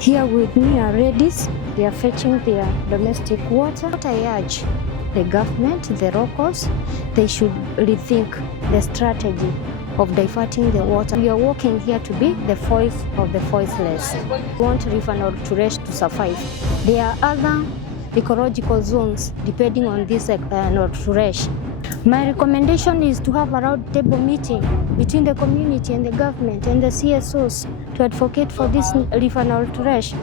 Here with me are ladies. They are fetching their domestic water. What I urge the government, the locals, they should rethink the strategy of diverting the water. We are working here to be the voice of the voiceless. We want River Noolturesh to survive. There are other ecological zones depending on this Noolturesh. My recommendation is to have a round table meeting between the community and the government and the CSOs to advocate for this River Noolturesh.